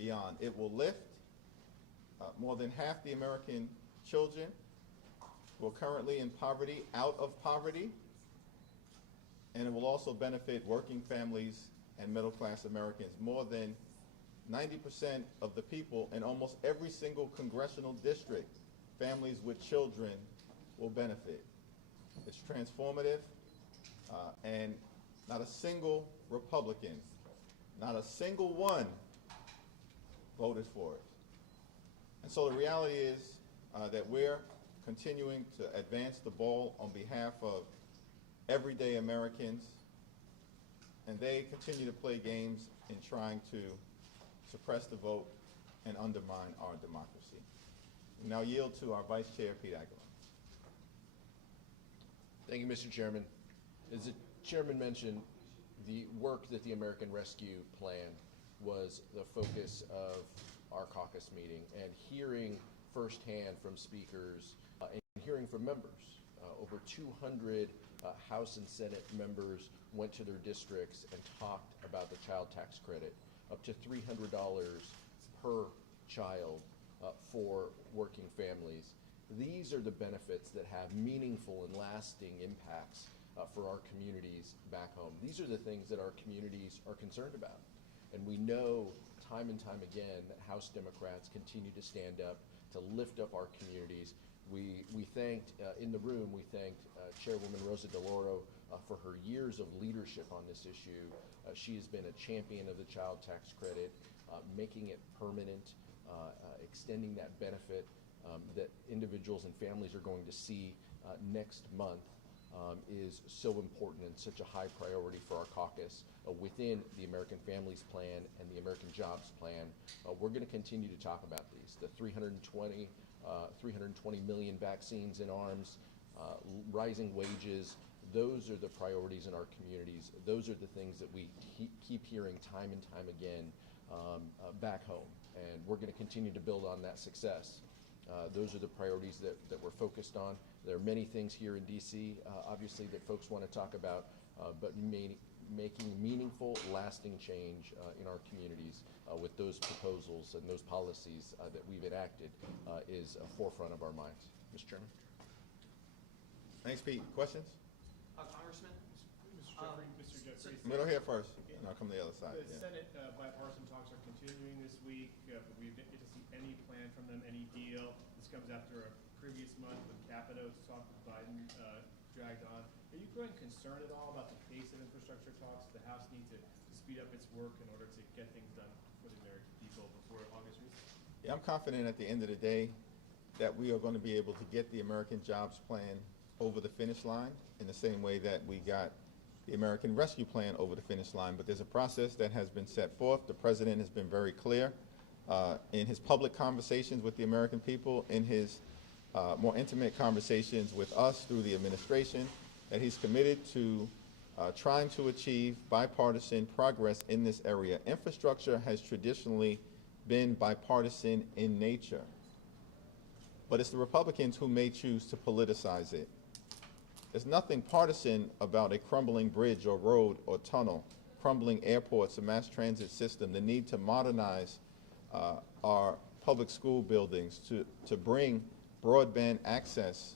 beyond. It will lift more than half the American children who are currently in poverty out of poverty, and it will also benefit working families and middle-class Americans. More than 90% of the people in almost every single congressional district, families with children will benefit. It's transformative, and not a single Republican, not a single one voted for it. And so the reality is that we're continuing to advance the ball on behalf of everyday Americans, and they continue to play games in trying to suppress the vote and undermine our democracy. We now yield to our Vice Chair, Pete Aguilar. Thank you, Mr. Chairman. As the Chairman mentioned, the work that the American Rescue Plan was the focus of our caucus meeting, and hearing firsthand from speakers and hearing from members. Over 200 House and Senate members went to their districts and talked about the child tax credit, up to $300 per child for working families. These are the benefits that have meaningful and lasting impacts for our communities back home. These are the things that our communities are concerned about. And we know time and time again that House Democrats continue to stand up to lift up our communities. We thanked, in the room, we thanked Chairwoman Rosa DeLauro for her years of leadership on this issue. She has been a champion of the child tax credit, making it permanent, extending that benefit that individuals and families are going to see next month is so important and such a high priority for our caucus within the American Families Plan and the American Jobs Plan. We're going to continue to talk about these. The 320 million vaccines in arms, rising wages, those are the priorities in our communities. Those are the things that we keep hearing time and time again back home. And we're going to continue to build on that success. Those are the priorities that we're focused on. There are many things here in D.C., obviously, that folks want to talk about, but making meaningful, lasting change in our communities with those proposals and those policies that we've enacted is a forefront of our minds. Mr. Chairman. Thanks, Pete. Questions? Congressman? Mr. Jeffries. I'm going to go here first, and I'll come to the other side. The Senate bipartisan talks are continuing this week, but we've yet to see any plan from them, any deal. This comes after a previous month when Capito talked with Biden dragged on. Are you growing concerned at all about the pace of infrastructure talks? The House needs to speed up its work in order to get things done for the American people before August recess? Yeah, I'm confident at the end of the day that we are going to be able to get the American Jobs Plan over the finish line in the same way that we got the American Rescue Plan over the finish line. But there's a process that has been set forth. The President has been very clear in his public conversations with the American people, in his more intimate conversations with us through the administration, that he's committed to trying to achieve bipartisan progress in this area. Infrastructure has traditionally been bipartisan in nature, but it's the Republicans who may choose to politicize it. There's nothing partisan about a crumbling bridge or road or tunnel, crumbling airports, a mass transit system, the need to modernize our public school buildings, to bring broadband access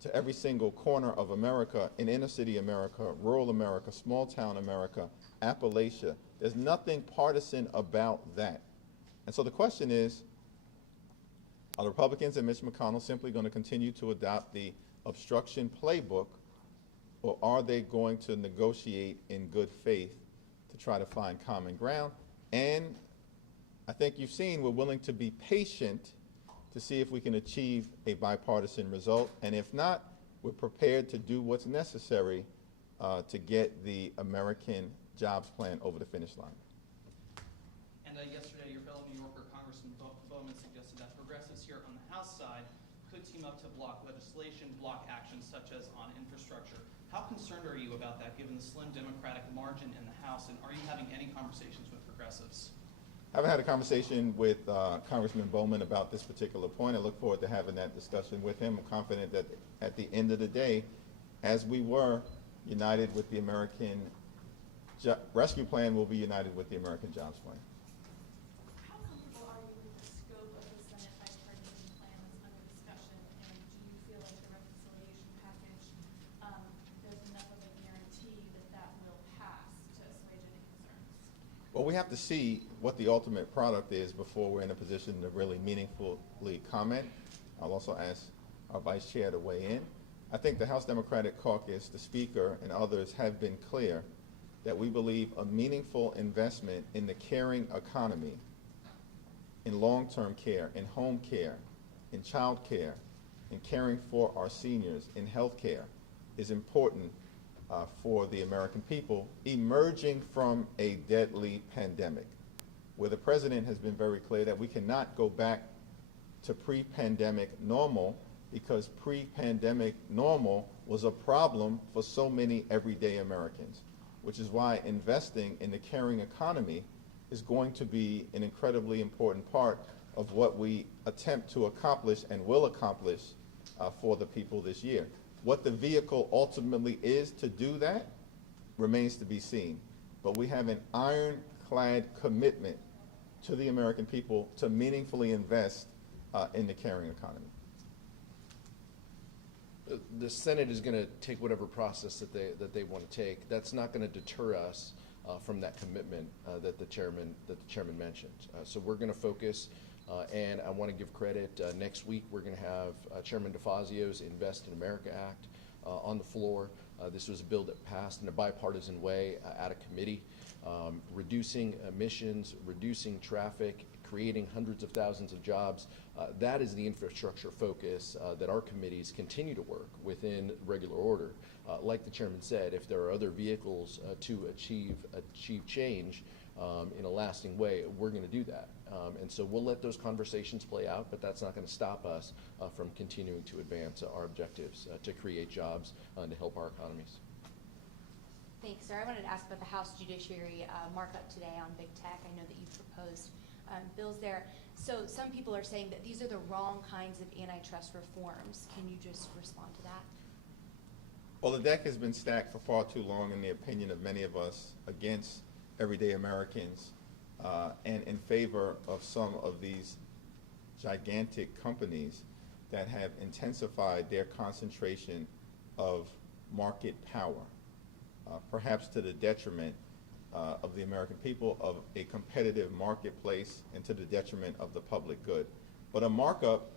to every single corner of America, in inner city America, rural America, small town America, Appalachia. There's nothing partisan about that. And so the question is, are the Republicans and Mitch McConnell simply going to continue to adopt the obstruction playbook, or are they going to negotiate in good faith to try to find common ground? And I think you've seen we're willing to be patient to see if we can achieve a bipartisan result, and if not, we're prepared to do what's necessary to get the American Jobs Plan over the finish line. And yesterday, your fellow New Yorker, Congressman Bowman, suggested that progressives here on the House side could team up to block legislation, block actions such as on infrastructure. How concerned are you about that, given the slim Democratic margin in the House, and are you having any conversations with progressives? I haven't had a conversation with Congressman Bowman about this particular point. I look forward to having that discussion with him. I'm confident that at the end of the day, as we were united with the American Rescue Plan, we'll be united with the American Jobs Plan. we have to see what the ultimate product is before we're in a position to really meaningfully comment. I'll also ask our Vice Chair to weigh in. I think the House Democratic Caucus, the Speaker, and others have been clear that we believe a meaningful investment in the caring economy, in long-term care, in home care, in child care, in caring for our seniors, in health care, is important for the American people emerging from a deadly pandemic, where the President has been very clear that we cannot go back to pre-pandemic normal because pre-pandemic normal was a problem for so many everyday Americans, which is why investing in the caring economy is going to be an incredibly important part of what we attempt to accomplish and will accomplish for the people this year. What the vehicle ultimately is to do that remains to be seen. But we have an ironclad commitment to the American people to meaningfully invest in the caring economy. The Senate is going to take whatever process that they want to take. That's not going to deter us from that commitment that the chairman mentioned. So we're going to focus, and I want to give credit. Next week we're going to have Chairman DeFazio's Invest in America Act on the floor. This was a bill that passed in a bipartisan way out of committee, reducing emissions, reducing traffic, creating hundreds of thousands of jobs. That is the infrastructure focus that our committees continue to work within regular order. Like the chairman said, if there are other vehicles to achieve change in a lasting way, we're going to do that. And so we'll let those conversations play out, but that's not going to stop us from continuing to advance our objectives to create jobs and to help our economies. Thanks, sir. I wanted to ask about the House Judiciary markup today on big tech. I know that you've proposed bills there. So some people are saying that these are the wrong kinds of antitrust reforms. Can you just respond to that? Well, the deck has been stacked for far too long, in the opinion of many of us, against everyday Americans and in favor of some of these gigantic companies that have intensified their concentration of market power, perhaps to the detriment of the American people, of a competitive marketplace, and to the detriment of the public good. But a markup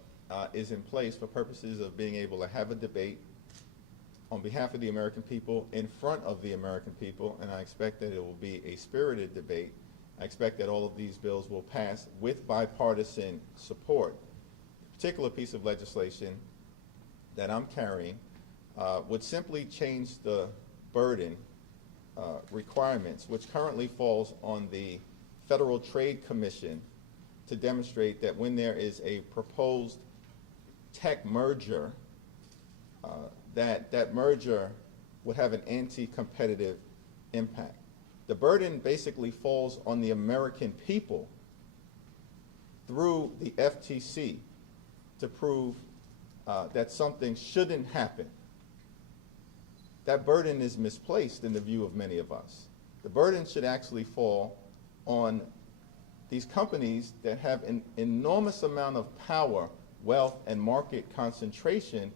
is in place for purposes of being able to have a debate on behalf of the American people, in front of the American people, and I expect that it will be a spirited debate. I expect that all of these bills will pass with bipartisan support. A particular piece of legislation that I'm carrying would simply change the burden requirements, which currently falls on the Federal Trade Commission, to demonstrate that when there is a proposed tech merger, that merger would have an anti-competitive impact. The burden basically falls on the American people through the FTC to prove that something shouldn't happen. That burden is misplaced in the view of many of us. The burden should actually fall on these companies that have an enormous amount of power, wealth, and market concentration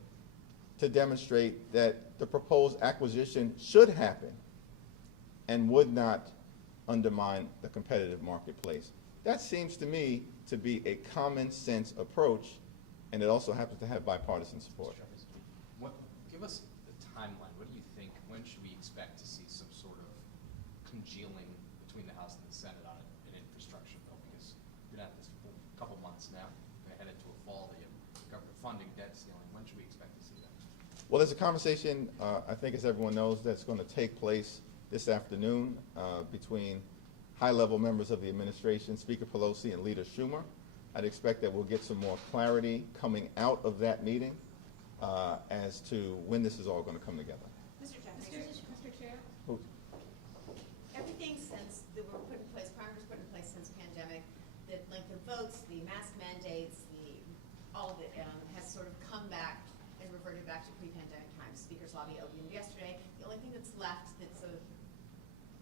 to demonstrate that the proposed acquisition should happen and would not undermine the competitive marketplace. That seems to me to be a common sense approach, and it also happens to have bipartisan support. Give us the timeline. What do you think? When should we expect to see some sort of congealing between the House and the Senate on an infrastructure bill? Because we're at this for a couple months now. We're headed to a fall. The government funding, debt ceiling. When should we expect to see that? Well, there's a conversation, I think as everyone knows, that's going to take place this afternoon between high-level members of the administration, Speaker Pelosi and Leader Schumer. I'd expect that we'll get some more clarity coming out of that meeting as to when this is all going to come together. Mr. Chair, everything since that were put in place, Congress put in place since pandemic, the length of votes, the mask mandates, all of it has sort of come back and reverted back to pre-pandemic times. Speaker's lobby opened yesterday. The only thing that's left that's a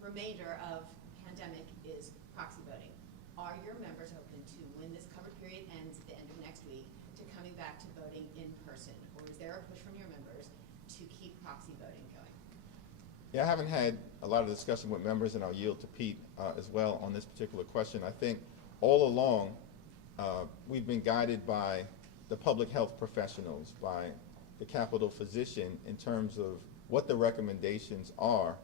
remainder of pandemic is proxy voting. Are your members open to, when this covered period ends at the end of next week, to coming back to voting in person? Or is there a push from your members to keep proxy voting going? Yeah, I haven't had a lot of discussion with members, and I'll yield to Pete as well on this particular question. I think all along, we've been guided by the public health professionals, by the Capitol physician in terms of what the recommendations are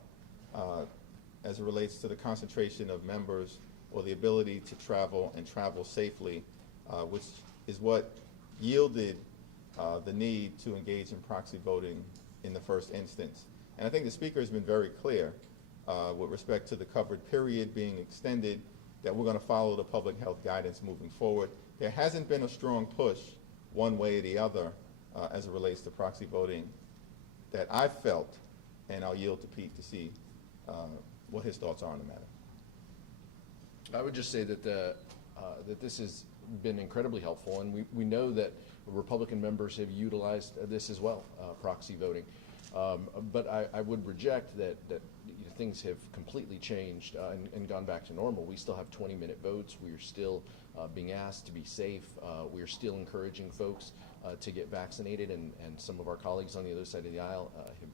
as it relates to the concentration of members or the ability to travel and travel safely, which is what yielded the need to engage in proxy voting in the first instance. And I think the Speaker has been very clear with respect to the covered period being extended, that we're going to follow the public health guidance moving forward. There hasn't been a strong push one way or the other as it relates to proxy voting that I've felt, and I'll yield to Pete to see what his thoughts are on the matter. I would just say that that this has been incredibly helpful, and we know that Republican members have utilized this as well, proxy voting. But I would reject that things have completely changed and gone back to normal. We still have 20-minute votes. We are still being asked to be safe. We are still encouraging folks to get vaccinated, and some of our colleagues on the other side of the aisle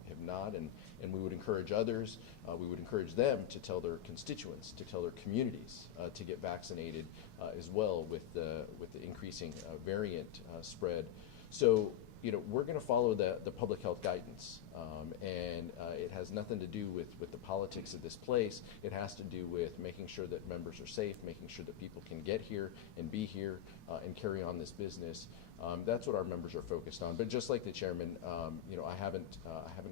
have not, and we would encourage others. We would encourage them to tell their constituents, to tell their communities to get vaccinated as well with the increasing variant spread. So, we're going to follow the public health guidance, and it has nothing to do with the politics of this place. It has to do with making sure that members are safe, making sure that people can get here and be here and carry on this business. That's what our members are focused on. But just like the chairman, I haven't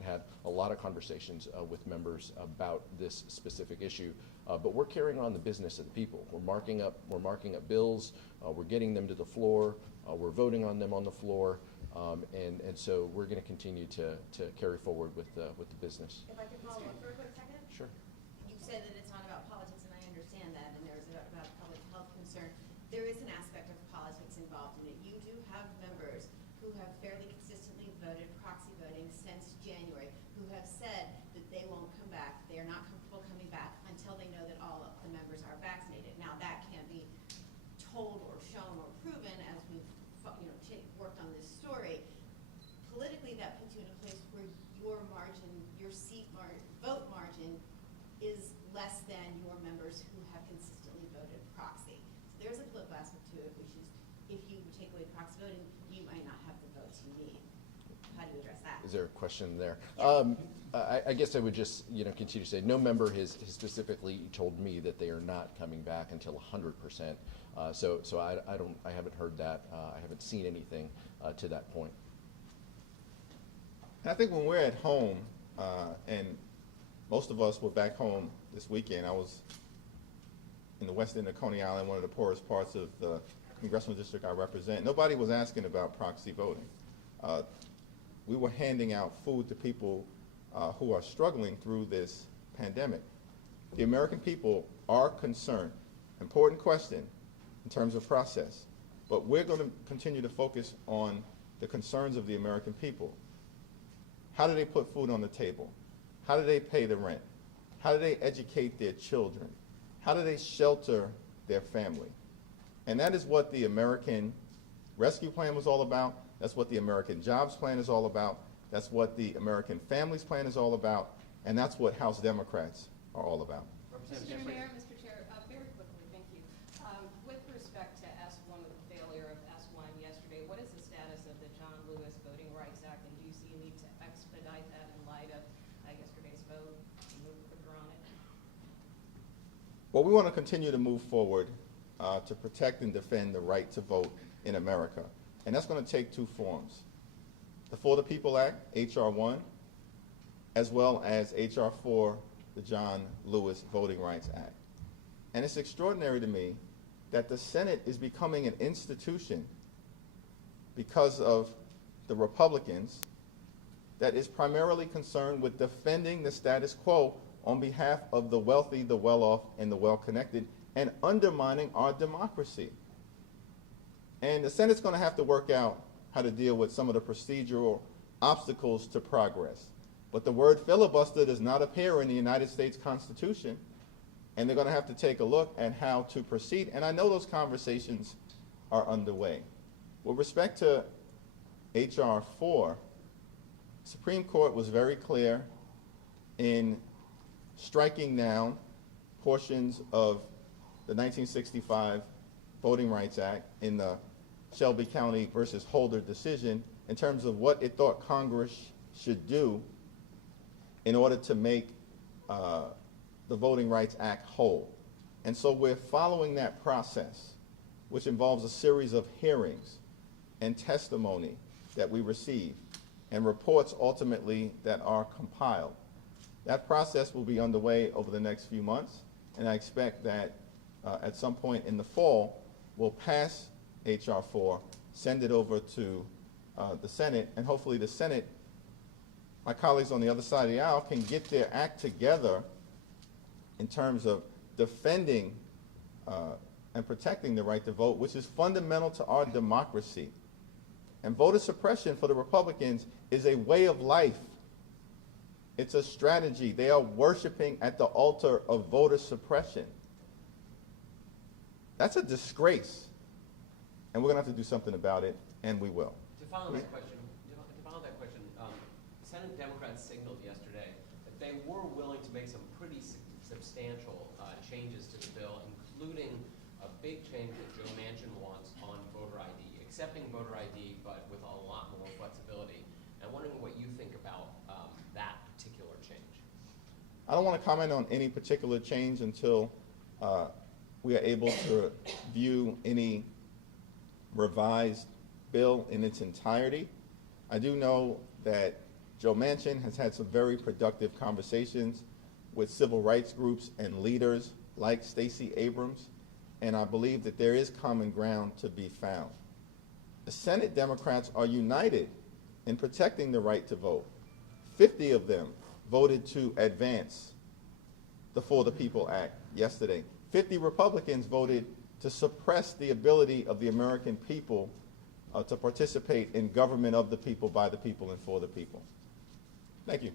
had a lot of conversations with members about this specific issue. But we're carrying on the business of the people. We're marking up bills. We're getting them to the floor. We're voting on them on the floor. And so we're going to continue to carry forward with the business. If I could follow up for a quick second? Sure. You said that it's not about politics, and I understand that, and there's about public health concern. There is an aspect of politics involved in it. You do have members who have fairly consistently voted proxy voting since January, who have said that they won't come back. They are not comfortable coming back until they know that all of the members are vaccinated. Now, that can't be told or shown or proven as we've worked on this story. Politically, that puts you in a place where your margin, your vote margin, is less than your members who have consistently voted proxy. So there's a political aspect to it, which is if you take away proxy voting, you might not have the votes you need. How do you address that? Is there a question there? I guess I would just continue to say no member has specifically told me that they are not coming back until 100%. So I haven't heard that. I haven't seen anything to that point. And I think when we're at home, and most of us were back home this weekend. I was in the west end of Coney Island, one of the poorest parts of the congressional district I represent. Nobody was asking about proxy voting. We were handing out food to people who are struggling through this pandemic. The American people are concerned. Important question in terms of process. But we're going to continue to focus on the concerns of the American people. How do they put food on the table? How do they pay the rent? How do they educate their children? How do they shelter their family? And that is what the American Rescue Plan was all about. That's what the American Jobs Plan is all about. That's what the American Families Plan is all about. And that's what House Democrats are all about. Mr. Chair, very quickly, thank you. With respect to S1, the failure of S1 yesterday, what is the status of the John Lewis Voting Rights Act, and do you see a need to expedite that in light of yesterday's vote and move quicker on it? Well, we want to continue to move forward to protect and defend the right to vote in America. And that's going to take two forms. The For the People Act, H.R. 1, as well as H.R. 4, the John Lewis Voting Rights Act. And it's extraordinary to me that the Senate is becoming an institution because of the Republicans that is primarily concerned with defending the status quo on behalf of the wealthy, the well-off, and the well-connected, and undermining our democracy. And the Senate's going to have to work out how to deal with some of the procedural obstacles to progress. But the word filibuster does not appear in the United States Constitution, and they're going to have to take a look at how to proceed. And I know those conversations are underway. With respect to H.R. 4, Supreme Court was very clear in striking down portions of the 1965 Voting Rights Act in the Shelby County versus Holder decision in terms of what it thought Congress should do in order to make the Voting Rights Act whole. And so we're following that process, which involves a series of hearings and testimony that we receive and reports ultimately that are compiled. That process will be underway over the next few months, and I expect that at some point in the fall, we'll pass H.R. 4, send it over to the Senate, and hopefully the Senate, my colleagues on the other side of the aisle, can get their act together in terms of defending and protecting the right to vote, which is fundamental to our democracy. And voter suppression for the Republicans is a way of life. It's a strategy. They are worshiping at the altar of voter suppression. That's a disgrace. And we're going to have to do something about it, and we will. To follow that question, Senate Democrats signaled yesterday that they were willing to make some pretty substantial changes to the bill, including a big change that Joe Manchin wants on voter ID, accepting voter ID, but with a lot more flexibility. I'm wondering what you think about that particular change. I don't want to comment on any particular change until we are able to view any revised bill in its entirety. I do know that Joe Manchin has had some very productive conversations with civil rights groups and leaders like Stacey Abrams, and I believe that there is common ground to be found. The Senate Democrats are united in protecting the right to vote. 50 of them voted to advance the For the People Act yesterday. 50 Republicans voted to suppress the ability of the American people to participate in government of the people, by the people, and for the people. Thank you.